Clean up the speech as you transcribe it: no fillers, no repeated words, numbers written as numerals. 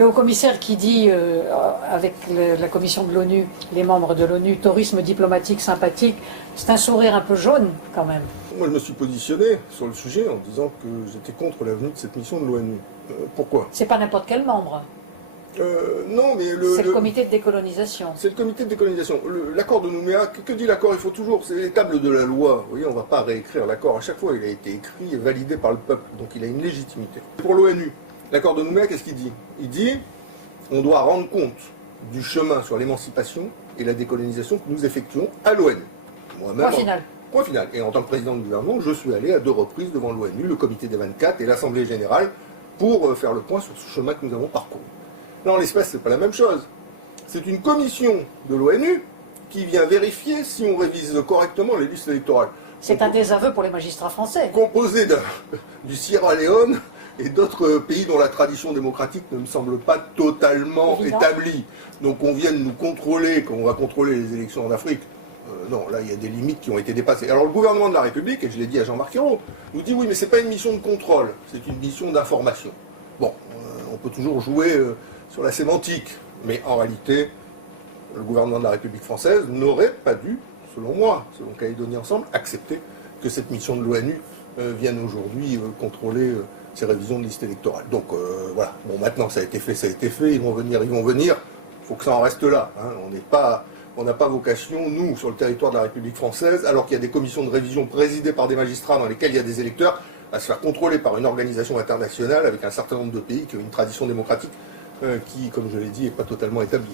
Le haut-commissaire qui dit, avec la commission de l'ONU, les membres de l'ONU, tourisme diplomatique sympathique, c'est un sourire un peu jaune quand même. Moi je me suis positionné sur le sujet en disant que j'étais contre la venue de cette mission de l'ONU. Pourquoi? C'est pas n'importe quel membre. Non, mais c'est le comité de décolonisation. C'est le comité de décolonisation. L'accord de Nouméa, que dit l'accord? Il faut toujours, c'est les tables de la loi. Vous voyez, on ne va pas réécrire l'accord. À chaque fois, il a été écrit et validé par le peuple. Donc il a une légitimité. Pour l'ONU, l'accord de Nouméa, qu'est-ce qu'il dit? Il dit on doit rendre compte du chemin sur l'émancipation et la décolonisation que nous effectuons à l'ONU. Point final. Point final. Et en tant que président du gouvernement, je suis allé à 2 reprises devant l'ONU, le comité des 24 et l'Assemblée générale pour faire le point sur ce chemin que nous avons parcouru. Là, en l'espèce, c'est pas la même chose. C'est une commission de l'ONU qui vient vérifier si on révise correctement les listes électorales. C'est un désaveu pour les magistrats français. Composé du Sierra Leone et d'autres pays dont la tradition démocratique ne me semble pas totalement établie. Donc on vient de nous contrôler, quand on va contrôler les élections en Afrique. Non, là, il y a des limites qui ont été dépassées. Alors le gouvernement de la République, et je l'ai dit à Jean-Marc Ayrault, nous dit oui, mais c'est pas une mission de contrôle, c'est une mission d'information. Bon, on peut toujours jouer sur la sémantique, mais en réalité, le gouvernement de la République française n'aurait pas dû, selon moi, selon Calédonie Ensemble, accepter que cette mission de l'ONU vienne aujourd'hui contrôler ces révisions de liste électorale. Donc voilà, bon maintenant ça a été fait, ils vont venir, il faut que ça en reste là. Hein. On n'a pas vocation, nous, sur le territoire de la République française, alors qu'il y a des commissions de révision présidées par des magistrats dans lesquelles il y a des électeurs, à se faire contrôler par une organisation internationale avec un certain nombre de pays qui ont une tradition démocratique qui, comme je l'ai dit, n'est pas totalement établie.